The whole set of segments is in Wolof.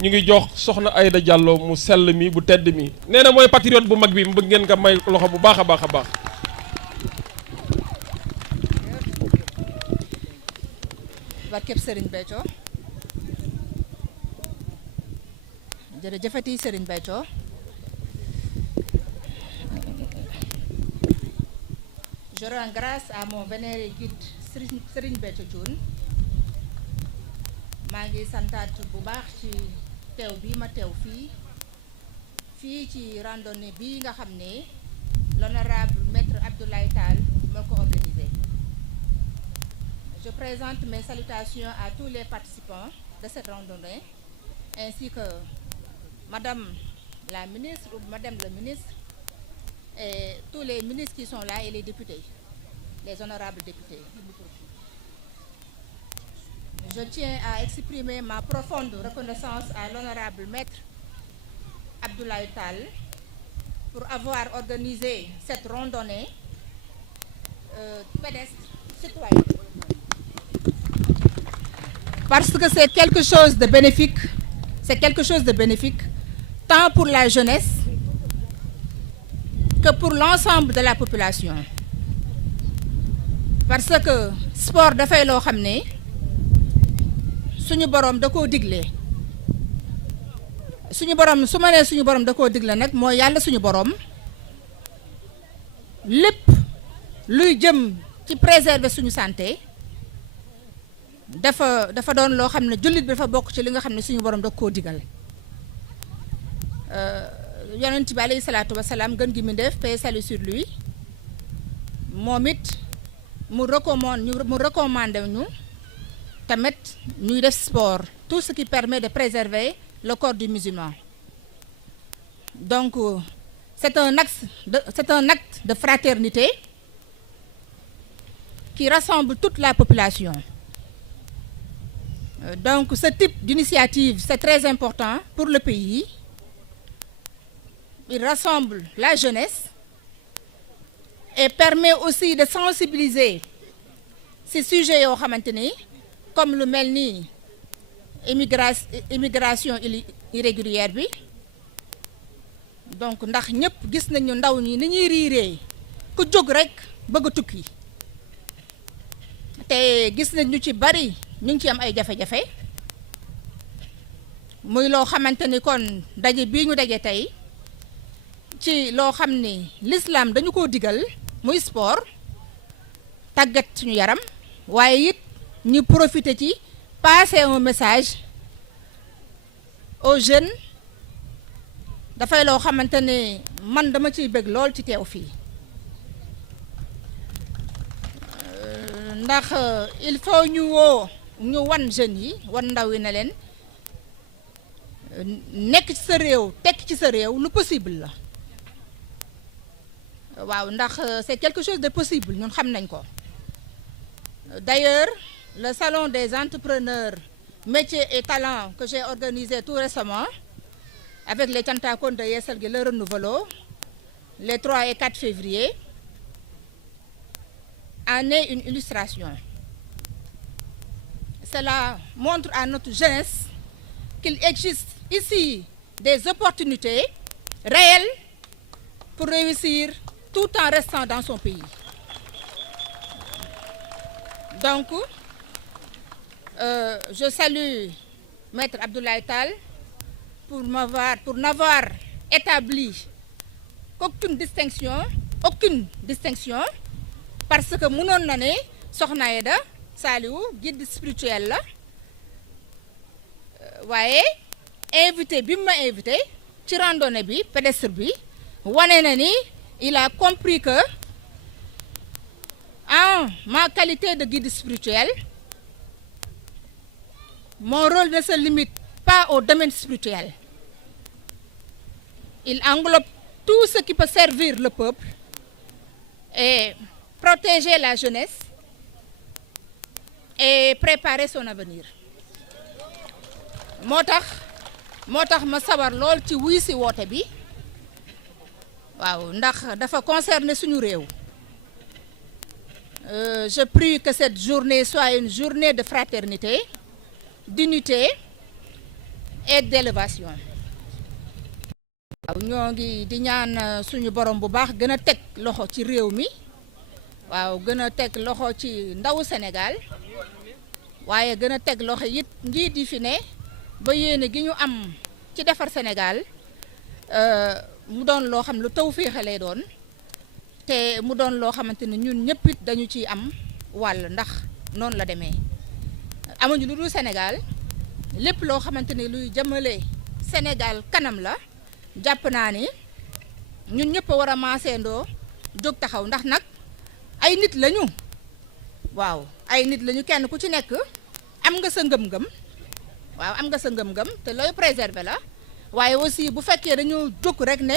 ñu ngi jox soxna Aïda Diallo mu sell mi bu tedd mi nee na mooy patriote bu mag bi mu bëgg ngeen nga may loxo bu baax a baax a baax. barkeb Serigne Béthio jërëjëfati Serigne Béthio je rends grâce à mon vénéré guide Serigne Béthio Thioune maa ngi santaat bu baax ci teew bi ma teew fii ci randonnée bi nga xam ne l'honorable maître Abdoulaye Tall moo ko organisé. Je présente mes salutations à tous les participants de cette randonnée ainsi que Madame la ministre ou Madame le ministre et tous les ministres qui sont là et les députés, les honorables députés. Je tiens à exprimer ma profonde reconnaissance à l'honorable maître Abdoulaye Tall pour avoir organisé cette randonnée pédestre citoyenne. Parce que c'est quelque chose de bénéfique, tant pour la jeunesse que pour l'ensemble de la population. Parce que sport dafay loo xam ne suñu borom da koo digle suñu borom su ma nee suñu borom da koo digle nag mooy yàlla suñu borom lépp luy jëm ci préserver suñu santé dafa doon loo xam ne jullit bi dafa bokk ci li nga xam ne suñu borom da koo digal. Yonent bi alayhi salaatu wasalaam gën gi mi def paix salut sur lui moom it mu recommandé ñu tamit ñuy def sport, tout ce qui permet de préserver le corps du musulman. Donc c'est un acte de fraternité qui rassemble toute la population. Donc ce type d'initiative, c'est très important pour le pays. Il rassemble la jeunesse et permet aussi de sensibiliser ces sujets yoo xamante ni comme lu mel ni immigration irrégulière bi. Donc ndax ñëpp gis nañu ndaw ñi ni ñuy riiree ku jóg rek bëgg a tukki te gis nañ ñu ci bari ñu ngi ci am ay jafe-jafe muy loo xamante ni kon daje bii ñu daje tey ci loo xam ni l'islam dañu koo digal muy sport tàggat suñu yaram waaye it ñu profiter ci passer un message aux jeunes dafay loo xamante ne man dama ciy bëgg lool ci teew fii ndax il faut ñu wan jeunes yi wan ndaw yi ne leen nekk ci sa réew tekk ci sa réew lu possible la waaw ndax c'est quelque chose de possible ñun xam nañ ko. D'ailleurs le salon des entrepreneurs métiers et talents que j'ai organisé tout récemment avec les Thiantakoun de Yeesal gi le renouveau les 3 et 4 février en est une illustration. Cela montre à notre jeunesse qu'il existe ici des opportunités réelles pour réussir tout en restant dans son pays. Donc je salue Maître Abdoulaye Tall pour n'avoir établi aucune distinction parce que mënoon na ne Soxna Aïda Saliou guide spirituel la waaye invité bi ma invité ci randonnée bi pédestre bi wane na ni il a compris que en ma qualité de guide spirituel mon rôle ne se limite pas au domaine spirituel. Il englobe tout ce qui peut servir le peuple et protéger la jeunesse et préparer son avenir. moo tax ma sawar lool ci wuy si woote bi waaw ndax dafa concerner suñu réew. Je prie que cette journée soit une journée de fraternité, d'unité et d'élévation. waaw ñoo ngi di ñaan suñu borom bu baax gën a teg loxo ci réew mi waaw gën a teg loxo ci ndawu Sénégal waaye gën a teg loxo it njiit yi fi ne ba yéene gi ñu am ci defar Sénégal mu doon loo xam lu tawféex lay doon te mu doon loo xamante ne ñun ñëpp it dañu ciy am wàll ndax noonu la demee amuñu lu dul Sénégal lépp loo xamante ne luy jëmale Sénégal kanam la jàpp naa ni ñun ñëpp a war a maaseendoo jóg taxaw ndax nag ay nit lañu waaw ay nit lañu kenn ku ci nekk am nga sa ngëm-ngëm waaw am nga sa ngëm-ngëm te looy préserver la waaye aussi bu fekkee dañoo jóg rek ne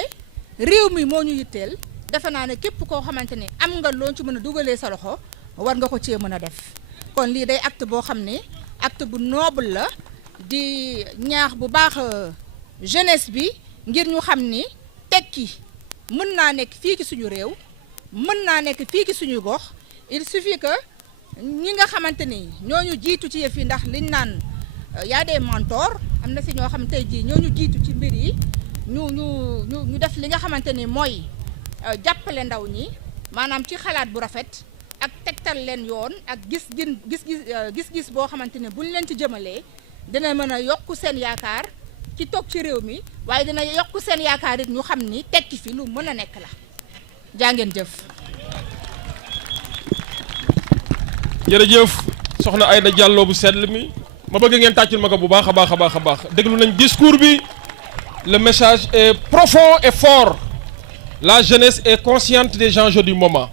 réew mi moo ñu yitteel defe naa ne képp koo xamante ni am nga loo ci mën a dugalee sa loxo war nga ko cee mën a def kon lii day acte boo xam ne acte bu noble la di ñaax bu baax jeunesse bi ngir ñu xam ni tekki mën naa nekk fii ci suñu réew mën naa nekk fii ci suñu gox il suffit que ñi nga xamante ni ñooñu jiitu ci yëf yi ndax liñ naan y a des mentors am na si ñoo xam tey jii ñooñu jiitu ci mbir yi ñu def li nga xamante ni mooy jàppale ndaw ñi maanaam ci xalaat bu rafet ak tegtal leen yoon ak gis-gis boo xamante ni buñ leen ci jëmalee dina mën a yokk seen yaakaar ci toog ci réew mi waaye dina yokk seen yaakaar it ñu xam ni tekki fi lu mën a nekk la jaa ngeen jëf. jërëjëf soxna Aïda Diallo bu sell mi ma bëgg ngeen tàccul ma ko bu baax a baax a baax a baax déglu nañ discours bi le message est profond et fort la jeunesse est consciente des enjeux du moment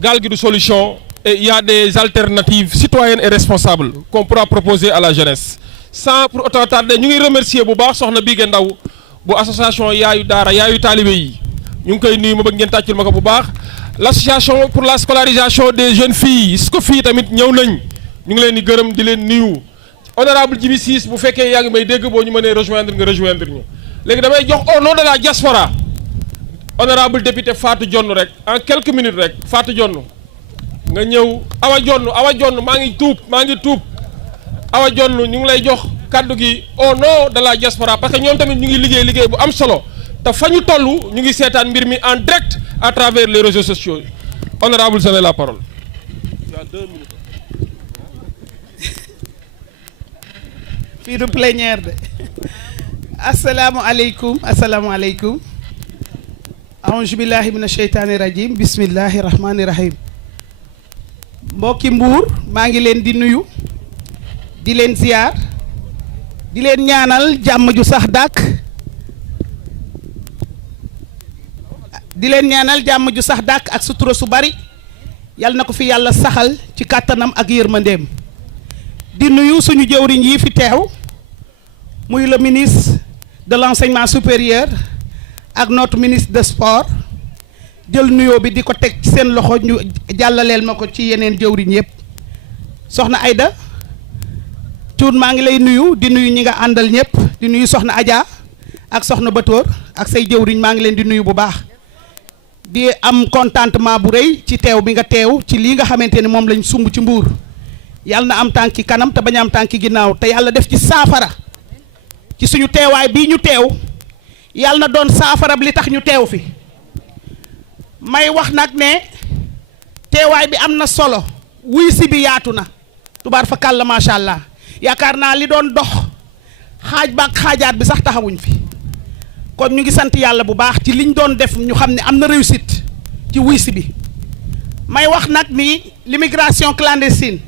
gaal gi du solution et il y a des alternatives citoyennes et responsables qu'on pourra proposer à la jeunesse sans pour autant tarder ñu ngi remercier bu baax soxna Bigué Ndaw bu association yaayu daara yaayu taalibe yi ñu ngi koy nuyu ma bëgg ngeen tàccul ma ko bu baax l'association pour la scolarisation des jeunes filles SCOFI tamit ñëw nañ ñu ngi leen di gërëm di leen nuyu honorable Djibi Ciss bu fekkee yaa ngi may dégg boo ñu mënee rejoindre nga rejoindre ñu léegi damay jox au nom de la diaspora honorable député Fatou Dione rek en quelques minutes rek Fatou Dione nga ñëw Awa Dione maa ngi tuub Awa Dione ñu ngi lay jox kaddu gi au nom de la diaspora parce que ñoom tamit ñu ngi liggéey bu am solo te fa ñu toll ñu ngi seetaan mbir mi en direct à travers les réseaux sociaux honorable vous avez la parole. Il y a 2 minutes. fii du plénière de asalaamualeykum aouzu billahi mina sheytaani rajim bismillahi rahmaani rahim mbokki Mbuur maa ngi leen di nuyu di leen ziyaar di leen ñaanal jàmm ju sax dàkk ak sutura su bari yal na ko fi yàlla saxal ci kàttanam ak yërmandeem di nuyu suñu jëwriñ yi fi teew muy le ministre de l'enseignement supérieur ak notre ministre des sports jël nuyoo bi di ko teg ci seen loxo ñu jàllaleel ma ko ci yeneen jëwriñ yëpp soxna Aïda Thioune maa ngi lay nuyu di nuyu ñi nga àndal ñëpp di nuyu soxna Adja ak soxna Batoor ak say jëwriñ maa ngi leen di nuyu bu baax di am contentement bu rëy ci teew bi nga teew ci lii nga xamante ne moom lañ sumb ci Mbuur yàlla na am tànki kanam te bañ am tànki ginnaaw te yàlla def ci saafara ci suñu teewaay bii ñu teew yàlla na doon saafara bi li tax ñu teew fi may wax nag ne teewaay bi am na solo wuy si bi yaatu na tubaar fa kàlla macha allah yaakaar naa li doon dox xaaj baak xaajaat bi sax taxawuñ fi kon ñu ngi sant yàlla bu baax ci liñ doon def ñu xam ne am na réussite ci wuy si bi may wax nag ni l'immigration clandestine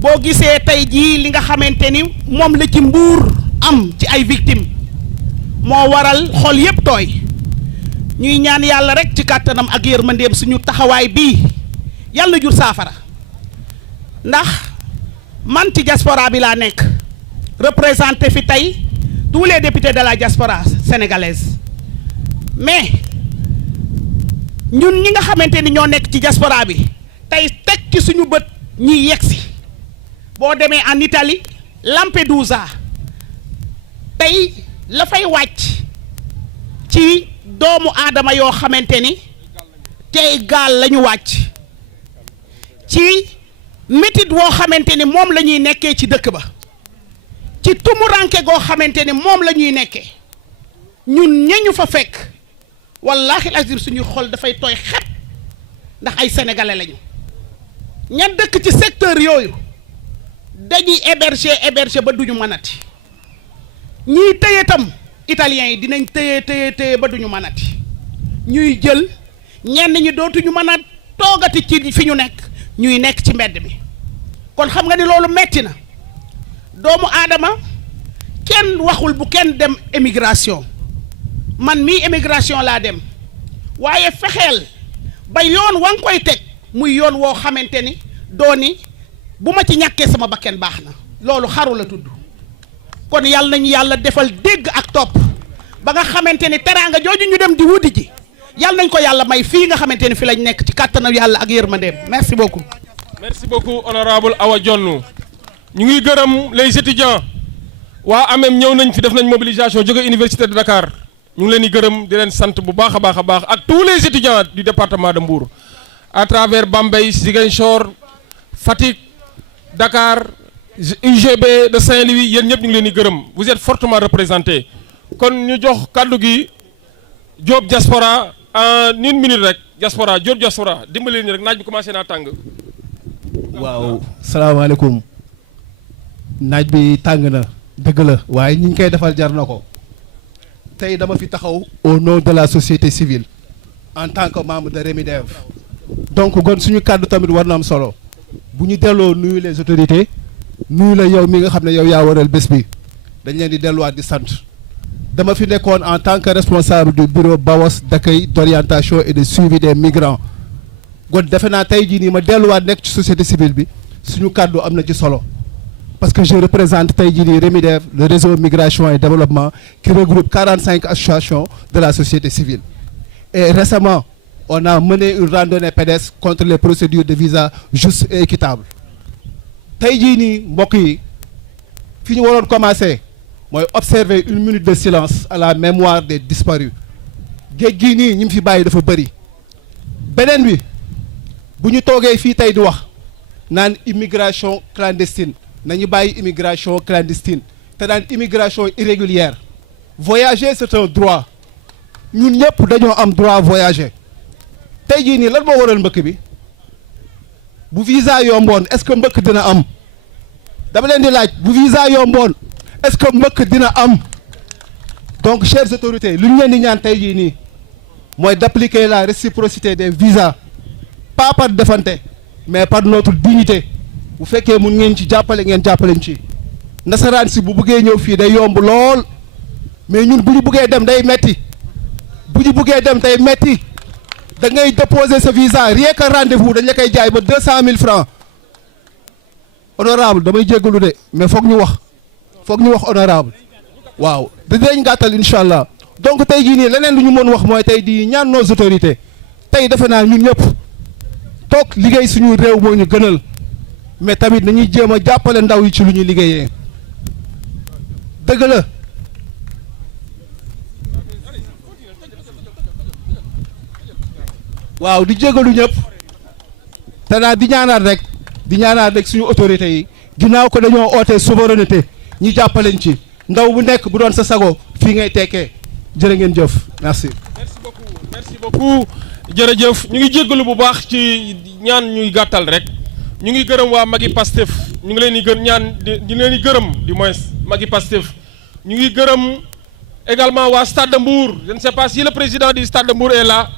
boo gisee tey jii li nga xamante ni moom la ci Mbuur am ci ay victimes moo waral xol yépp tooy ñuy ñaan yàlla rek ci kàttanam ak yërmandeem suñu taxawaay bii yàlla na jur saafara ndax man ci diaspora bi laa nekk représenté fi tey tous les députés de la diaspora sénégalaise mais ñun ñi nga xamante ni ñoo nekk ci diaspora bi tey teg ci suñu bët ñiy yegsi boo demee en Italie Lampedusa tey la fay wàcc ci doomu aadama yoo xamante ni tey gaal la ñu wàcc ci métit woo xamante ni moom la ñuy nekkee ci dëkk ba ci tumuranke goo xamante ne moom la ñuy nekkee ñun ñañu fa fekk wallaahi azim suñuy xol dafay tooy xet ndax ay sénégalais lañu ña dëkk ci secteur yooyu dañuy héberger ba duñu mënati ñiy tëye tam italiens yi dinañ tëye ba duñu mënati ñuy jël ñenn ñi dootuñu mën a toogati ci fi ñu nekk ñuy nekk ci mbedd mi kon xam nga ni loolu metti na doomu aadama kenn waxul bu kenn dem émigration man mii émigration laa dem waaye fexeel ba yoon wa nga koy teg muy yoon woo xamante ni dooni bu ma ci ñàkkee sama bakken baax na loolu xaru la tudd kon yàlla nañu yàlla defal dégg ak topp ba nga xamante ni teraanga jooju ñu dem di wuti ji yàlla nañ ko yàlla may fii nga xamante ni fi lañ nekk ci kàttanu yàlla ak yërmandeem merci beaucoup. merci beaucoup honorable Awa Dione ñu ngi gërëm les étudiants waa AMEM ñëw nañ fi def nañ mobilisation jóge université de Dakar ñu ngi leen di gërëm di leen sant bu baax a baax a baax ak tous les étudiants du département de Mbour à travers Bambey Ziguinchor Fatick Dakar UGB de Saint-Louis yéen ñëpp ñu ngi leen di gërëm vous êtes fortement représentés kon ñu jox kàddu gi Diop Diaspora en 1 minute rek Diaspora Diop Diaspora dimbali ñu rek naaj bi commencé naa tàng. waaw salaamaaleykum naaj bi tàng na dëgg la waaye ñi ñu koy defal jar na ko tey dama fi taxaw au nom de la société civile en tant que membre de Remidev donc kon suñu kàddu tamit war na am solo bu ñu delloo nuyu les autorités nuyu la yow mi nga xam ne yow yaa waral bés bi dañ leen di delluwaat di sant dama fi nekkoon en tant que responsable du bureau BAOS d'accueil d'orientation et de suivi des migrants kon defe naa tey jii nii ma delluwaat nekk ci société civile bi suñu kàddu am na ci solo parce que je représente tey jii nii Remidev le réseau migration et développement qui regroupe 45 associations de la société civile et récemment on a mené une randonnée pédestre contre les procédures de visa justes et équitables tey jii nii mbokk yi fi ñu waroon commencer mooy observer 1 minute de silence à la mémoire des disparus géej gii nii ñi mu fi bàyyi dafa bëri beneen bi bu ñu toogee fii tey di wax naan immigration clandestine nañu bàyyi immigration clandestine te naan immigration irrégulière voyager c'est un droit ñun ñëpp dañoo am droit voyager tey jii nii lan moo waral mbëkk bi bu visa yomboon est-ce que mbëkk dina am dama leen di laaj bu visa yomboon est-ce que mbëkk dina am donc chères autorités lu ñu leen di ñaan tey jii nii mooy d'appliquer la réciprocité des visas pas par defante mais par notre dignité bu fekkee mun ngeen ci jàppale ngeen jàppaleñ ci nasaraan si bu buggee ñëw fii day yomb lool mais ñun bu ñu buggee dem day metti bu ñu buggee dem day metti da ngay déposer sa visa rien que rendez-vous dañ la koy jaay ba 200 000 francs honorable damay jéggalu de mais foog ñu wax honorable waaw dinañ gàttal incha allah donc tey jii nii leneen lu ñu mën wax mooy tey di ñaan nos autorités tey defe naa ñun ñëpp toog liggéey suñu réew moo ñu gënal mais tamit nañuy jéem a jàppale ndaw yi ci lu ñuy liggéeyee dëgg la waaw di jégalu ñëpp te naa di ñaanaat rek suñu autorités yi ginnaaw ko dañoo oote souveraineté ñi jàppaleñ ci ndaw bu nekk bu doon sa sago fii ngay tekkee jërë ngeen jëf merci. merci beaucoup jërëjëf ñu ngi jégalu bu baax ci ñaan ñuy gàttal rek ñu ngi gërëm waa Magui Pastef ñu ngi leen di gën ñaan di leen di gërëm du moins Magui Pastef ñu ngi gërëm également waa Stade de Mbour je ne sais pas si le président du Stade de Mbour est là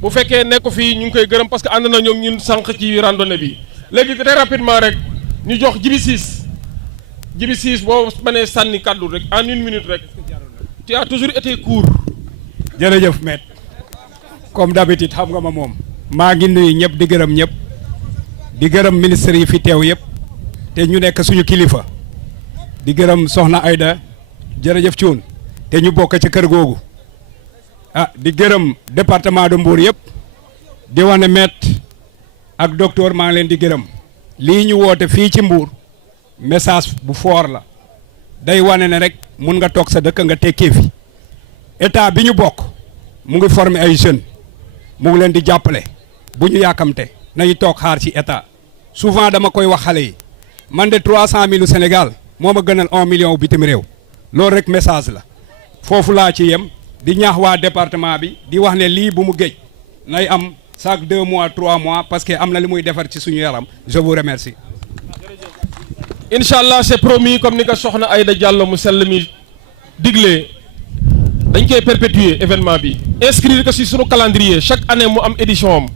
bu fekkee nekk fii ñu ngi koy gërëm parce que ànd na ñoom ñun sànq ci randonnée bi léegi très rapidement rek ñu jox Djibi Ciss boo mënee sànni kàddu rek en 1 minute rek tu as toujours été court. jërëjëf maître comme d'habitude xam nga ma moom maa ngi nuyu ñëpp di gërëm ñëpp di gërëm ministres yi fi teew yëpp te ñu nekk suñu kilifa di gërëm soxna Aïda jërëjëf Thioune te ñu bokk ci kër googu di gërëm département de Mbour yëpp di wane maître ak docteur maa ngi leen di gërëm lii ñu woote fii ci Mbour message bu fort la day wane ne rek mun nga toog sa dëkk nga tekkee fi état bi ñu bokk mu ngi former ay jeunes mu ngi leen di jàppale bu ñu yàkkamte nañu toog xaar ci état souvent dama koy wax xale yi man de 300 000 Sénégal moo ma gënal 1 million bitim réew loolu rek message la foofu laa ci yem di ñaax waa département bi di wax ne lii bu mu géej nay am chaque 2 mois 3 mois parce que am na li muy defar ci suñu yaram je vous remercie. incha allah c'est promis comme ni ko soxna Aïda Diallo mu sell mi diglee dañ koy perpétuer événement bi inscrire ko ci sunu calendrier chaque année mu am édition am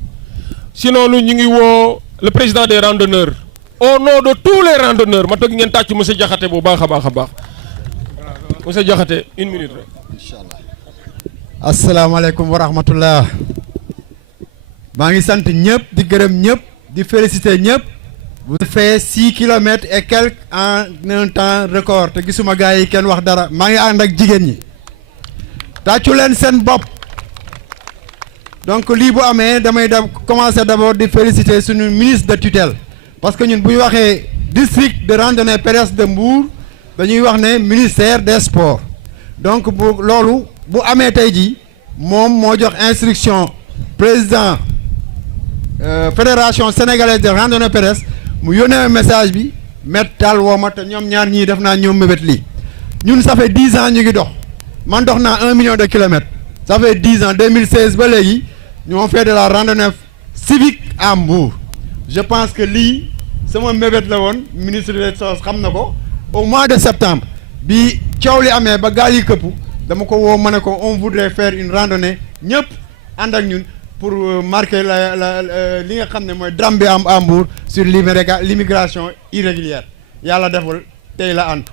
sinon ñu ngi woo le président des randonneurs au nom de tous les randonneurs ma toog ngeen tàcc monsieur Diakhaté bu baax a baax a baax monsieur Diakhaté 1 minute rek. incha allah. asalaamaaleykum wa rahmatullah. maa ngi sant ñëpp di gërëm ñëpp di féliciter ñëpp. vous fait 6 kilomètres et quelques en un temps record te gisuma gars yi kenn wax dara maa ngi ànd ak jigéen ñi. tàccu leen seen bopp. donc lii bu amee damay commencer d'abord di féliciter suñu ministre de tutelle. parce que ñun bu ñu waxee district de randonnée pédestre de Mbour dañuy wax ne ministère des sports. donc bu loolu bu amee tey jii moom moo jox instruction président fédération sénégalaise de randonnée pédestre mu yónnee message bi méttal woo ma te ñoom ñaar ñii def naa ñoom mébét lii ñun ça fait 10 ans ñu ngi dox man dox naa 1 million de kilomètres ça fait 10 ans 2016 ba léegi ñoo fait de la randonnée civique à Mbour je pense que lii sama mébét la woon ministre des sports xam na ko au mois de septembre bi coow li amee ba gaal yi këpp dama ko woo ma ne ko on voudrait faire une randonnée ñëpp ànd ak ñun pour marquer li nga xam ne mooy drame bi am à Mbour sur l'immigration irrégulière yàlla deful tey la ànd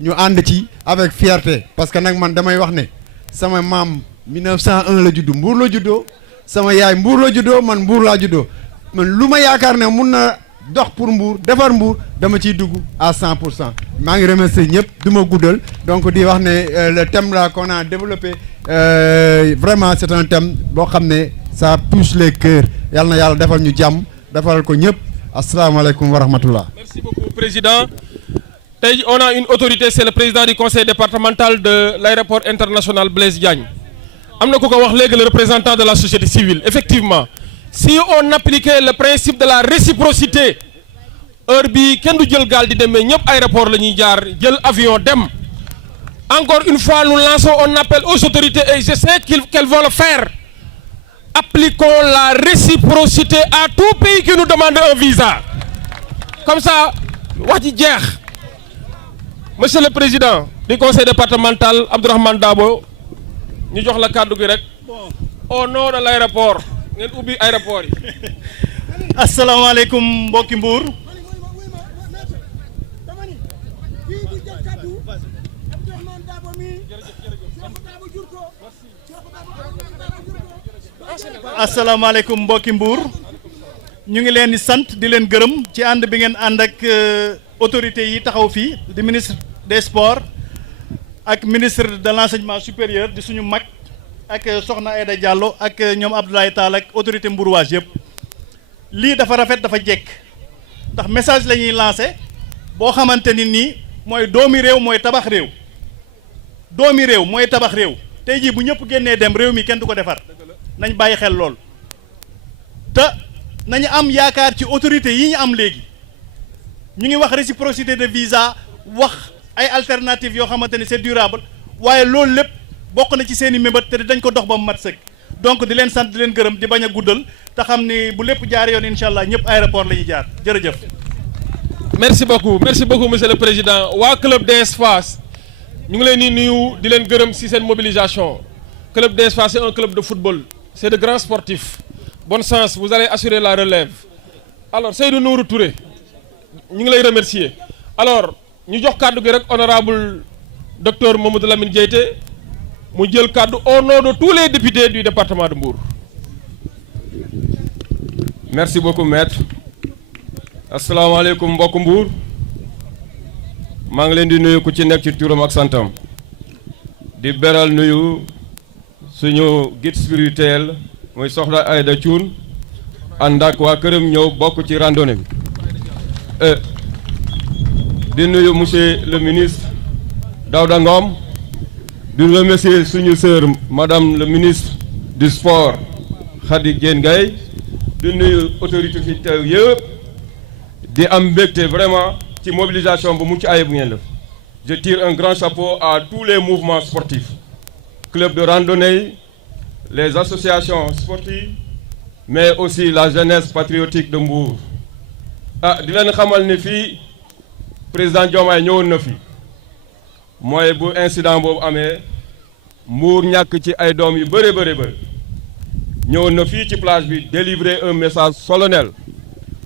ñu ànd ci avec fierté parce que nag man damay wax ne sama maam 1901 la juddu Mbour la juddoo sama yaay Mbour la juddoo man Mbour laa juddoo man lu ma yaakaar ne mun na dox pour Mbour defar Mbour dama ciy dugg à 100%. maa ngi remercier ñëpp du ma guddal donc di wax ne le thème là qu'on a développé vraiment c'est un thème boo xam ne ça touche les cœurs yàlla na yàlla defal ñu jàmm defal ko ñëpp asalaamaaleykum wa rahmatullah. merci beaucoup président. tey on a une autorité c'est le président du conseil départemental de l'aéroport international Blaise Diagne am na ku ko wax léegi le représentant de la société civile effectivement si on appliquait le principe de la réciprocité heure bi kenn du jël gaal di demee ñëpp aéroport la ñuy jaar jël avion dem encore une fois nous lançons un appel aux autorités et je sais qu'elles vont le faire. Appliquons la réciprocité à tout pays qui nous demande un visa comme ça wax ji jeex monsieur le président du conseil départemental Abdourahmane Dabo ñu jox la kàddu gi rek au nom de l'aéroport ngeen ubbi aéroport yi. asalaamaaleykum mbokki Mbour asalaamaaleykum mbokki Mbour ñu ngi leen di sant di leen gërëm ci ànd bi ngeen ànd ak autorités yi taxaw fii di ministre des sports ak ministre de l'enseignement supérieur di suñu mag ak soxna Aïda Diallo ak ñoom Abdoulaye Tall ak autorité mbouroise yëpp lii dafa rafet dafa jekk ndax message la ñuy lancé boo xamante ni nii mooy doomi réew mooy tabax réew doomi réew mooy tabax réew tey jii bu ñëpp génnee dem réew mi kenn du ko defar nañ bàyyi xel lool te nañu am yaakaar ci autorité yi ñu am léegi ñu ngi wax réciprocité de visa wax ay alternatives yoo xamante ni c'est durable waaye loolu lépp bokk na ci seen i mébét te dañ ko dox ba mu mat sëkk donc di leen sant di leen gërëm di bañ a guddal te xam ni bu lépp jaar yoon incha allah ñëpp aéroport la ñuy jaar jërëjëf. merci beaucoup monsieur le président waa club DS Fass ñu ngi leen di nuyu di leen gërëm ci seen mobilisation club DS Fass c'est un club de football c'est de grands sportifs bon sens vous allez assurer la relève alors Seydou Nourou Touré ñu ngi lay remercier alors ñu jox kàddu gi rek honorable docteur Mamadou Lamine Diété mu jël kàddu au nom de tous les députés du département de Mbour. merci beaucoup maître asalaamaaleykum mbokk Mbour maa ngi leen di nuyu ku ci nekk ci turam ak santam di beral nuyu suñu guide spirituel muy soxna Aïda Thioune ànd ak waa këram ñëw bokk ci randonnée bi di nuyu monsieur le ministre Daouda Ngom di remercier suñu sœur madame le ministre du sport Khady Diène Gaye di nuyu autorité fi teew yëpp di am mbégte vraiment ci mobilisation bu mucc ayib bu ngeen def je tire un grand chapeau à tous les mouvements sportifs, clubs de randonnée, les associations sportives, mais aussi la jeunesse patriotique de Mbour. Ah di leen xamal ni fii président Diomaye ñëwoon na fi mooy bu incident boobu amee Mbour ñàkk ci ay doom yu bëre ñëwoon na fii ci plage bi délivrer un message solennel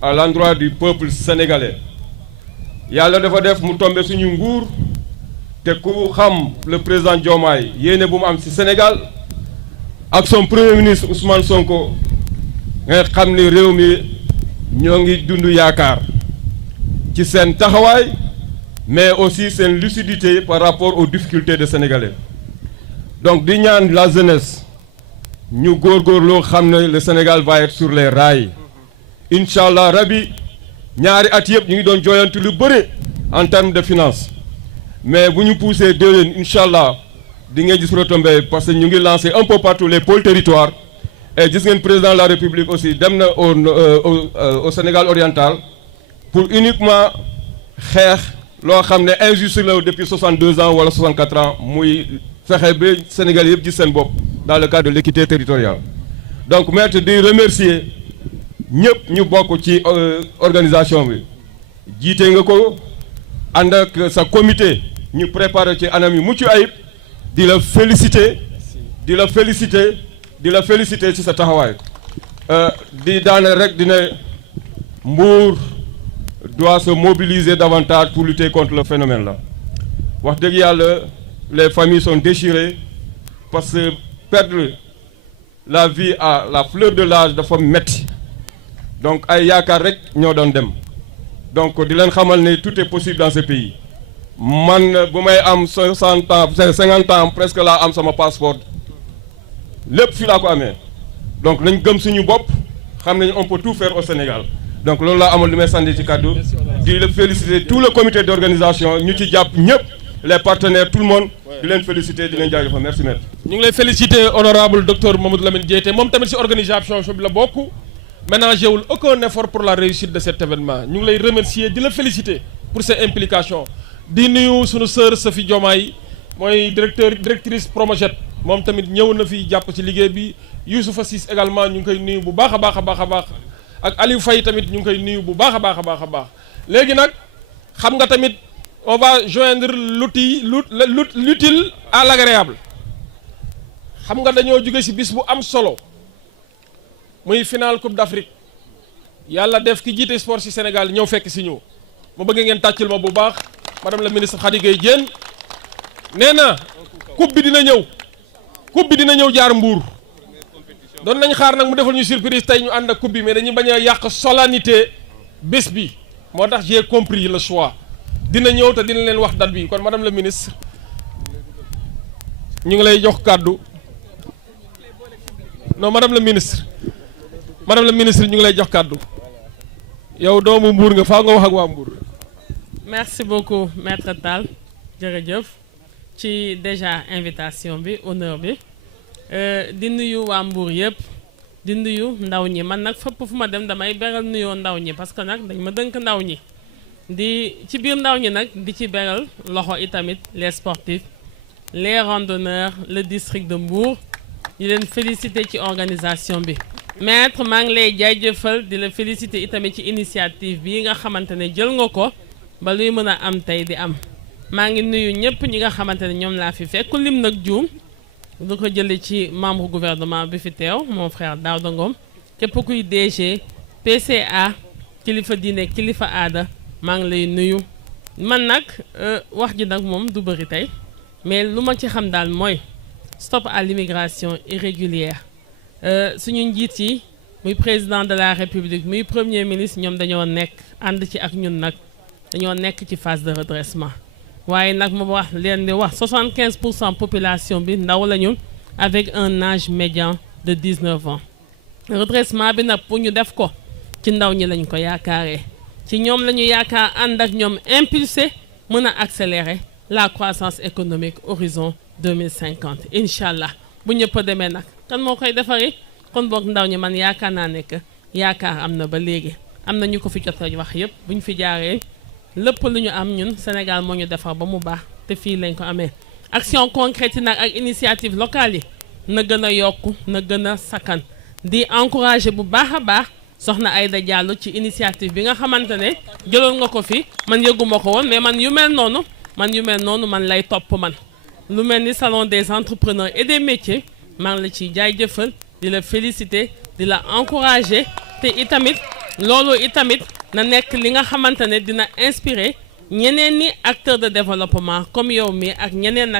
à l'endroit du peuple sénégalais. Yàlla dafa def mu tombe suñu nguur te ku xam le président Diomaye yéene bu mu am ci Sénégal ak son premier ministre Ousmane Sonko nga xam ni réew mi ñoo ngi dund yaakaar ci seen taxawaay mais aussi seen lucidité par rapport aux difficultés des Sénégalais. Donc di ñaan la jeunesse ñu góorgóorloo xam ne le Sénégal va être sur les rails incha allah rabi ñaari at yëpp ñu ngi doon jooyantu lu bëri en termes de finance mais bu ñu poussé déwén incha allah di nga gis retombées parce que ñu ngi lancé un peu partout les pôles territoires et gis ngeen président de la République aussi dem na au Sénégal oriental pour uniquement xeex loo xam ne injuste la depuis 62 ans wala 64 ans muy fexe ba Sénégal yëpp gis seen bopp dans le cadre de l'équité territoriale. Donc maître di remercier ñëpp ñu bokk ci organisation bi jiite nga ko ànd ak sa comité ñu préparé ci anam yu mucc ayib di la féliciter ci sa taxawaay di daane rek dina Mbour doit se mobiliser davantage pour lutter contre le phénomène là. Wax dëgg yàlla les familles sont déchirées parce que perdre la vie à la fleur de l'âge dafa metti donc ay yaakaar rek ñoo doon dem donc di leen xamal ne tout est possible dans ce pays man bu may am 60 ans 50 ans presque laa am sama passeport lépp fii laa ko amee donc nañ gëm suñu bopp xam nañ on peut tout faire au Sénégal donc loolu laa amoon li may sànni ci kàddu di la féliciter tout le comité d'organisation ñu ci jàpp ñëpp les partenaires tout le monde di leen féliciter di leen jaajëfal merci maître. ñu ngi lay féliciter honorable docteur Mamadou Lamine Diété moom tamit ci organisation bi la bokk ménagé wul aucun effort pour la réussite de cet événement ñu ngi lay remercier di la féliciter pour ses implications di nuyu sunu sœur Sophie Diomaye mooy directrice Promojet moom tamit ñëw na fi jàpp ci liggéey bi Youssoufa Ciss également ñu ngi koy nuyu bu baax a baax ak Aliou Faye tamit ñu ngi koy nuyu bu baax a baax léegi nag xam nga tamit on va joindre l'utile à l'agréable xam nga dañoo jóge ci bis bu am solo muy final Coupe d'Afrique yàlla def ki jiite sport ci Sénégal ñëw fekk ci ñu ma bëgg ngeen tàccul ma bu baax madame la ministre Khady Gueye Diène nee na coupe bi dina ñëw jaar Mbour doon nañ xaar nag mu defal ñu surprise tey ñu ànd ak coupe bi mais dañuy bañ a yàq solennité bés bi moo tax j'ai compris le choix dina ñëw te dina leen wax date bi kon madame la ministre ñu ngi lay jox kàddu non madame la ministre ñu ngi lay jox kàddu yow doomu Mbour nga faa nga wax ak waa Mbour. merci beaucoup maître Tall jërëjëf ci déjà invitation bi honneur bi di nuyu waa Mbour yëpp di nuyu ndaw ñi man nag fépp fu ma dem damay beral nuyoo ndaw ñi parce que nag dañ ma dënk ndaw ñi di ci biir ndaw ñi nag di ci beral loxo itamit les sportifs les randonneurs le district de Mbour di leen féliciter ci organisation bi. maître maa ngi lay jaajëfal di la féliciter itamit ci initiative bii nga xamante ne jël nga ko ba luy mën a am tey di am maa ngi nuyu ñëpp ñi nga xamante ne ñoom laa fi fekk lim nag juum du ko jëlee ci membre gouvernement bi fi teew mon frère Daouda Ngom képp kuy DG PCA kilifa diine kilifa aada maa ngi lay nuyu man nag wax ji nag moom du bëri tey mais lu ma ci xam daal mooy stop à l'immigration irrégulière suñu njiit yi muy président de la république muy premier ministre ñoom dañoo nekk ànd ci ak ñun nag dañoo nekk ci phase de redressement waaye nag ma wax leen di wax 75% population bi ndaw lañu avec un âge médian de 19 ans redressement bi nag pour ñu def ko ci ndaw ñi lañ ko yaakaaree ci ñoom la ñu yaakaar ànd ak ñoom impulser mën a accélérer la croissance économique horizon 2050 incha allah bu ñëpp a demee nag kan moo koy defaree kon boog ndaw ñi man yaakaar naa ne que yaakaar am na ba léegi am na ñu ko fi jot a wax yëpp bu ñu fi jaaree lépp lu ñu am ñun Sénégal moo ñu defar ba mu baax te fii lañ ko amee action concrète yi nag ak initiative locale yi na gën a yokku na gën a sakkan di encourager bu baax a baax soxna Aïda Diallo ci initiative bi nga xamante ne jëloon nga ko fi man yëguma ko woon mais man yu mel noonu man lay topp man lu mel ni salon des entrepreneurs et des métiers maa ngi la ciy jaajëfal di la féliciter di la encourager te itamit loolu itamit na nekk li nga xamante ne dina inspirer ñeneen ni acteurs de développement comme yow mi ak ñeneen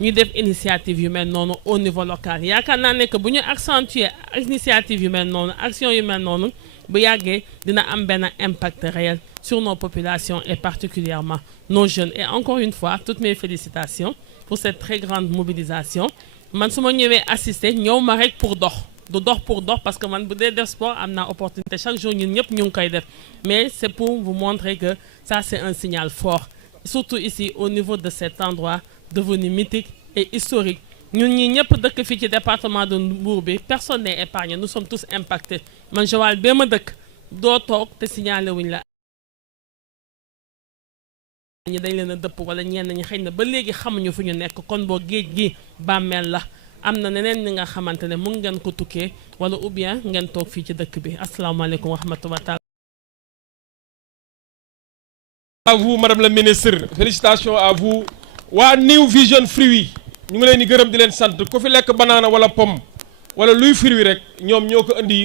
ñu def initiative yu mel noonu au niveau local yaakaar naa ne que bu ñu accentuer initiative yu mel noonu action yu mel noonu bu yàggee dina am benn impact réel sur nos populations et particulièrement nos jeunes et encore une fois toutes mes félicitations pour cette très grande mobilisation man su ma ñëwee assister ñëw ma rek pour dox du dox pour dox parce que man bu dee def sport am naa opportunité chaque jour ñun ñëpp ñu ngi koy def mais c'est pour vous montrer que ça c'est un signal fort surtout ici au niveau de cet endroit devenu mythique et historique ñun ñi ñëpp dëkk fii ci département de Mbour bi personne n'est épargné nous sommes tous impactés man Joal bee ma dëkk doo toog te signalé wuñ la ñi dañ leen a dëpp wala ñenn ñi xëy na ba léegi xamuñu fu ñu nekk kon boo géej gi bàmmeel la am na neneen ñi nga xamante ne mun ngeen ko tukkee wala ou bien ngeen toog fii ci dëkk bi asalaamaaleykum wa rahmatulah taala. À vous madame la ministre félicitations à vous waa New Vision Fruits ñu ngi leen di gërëm di leen sant ku fi lekk banaana wala pomme wala luy fruit rek ñoom ñoo ko indi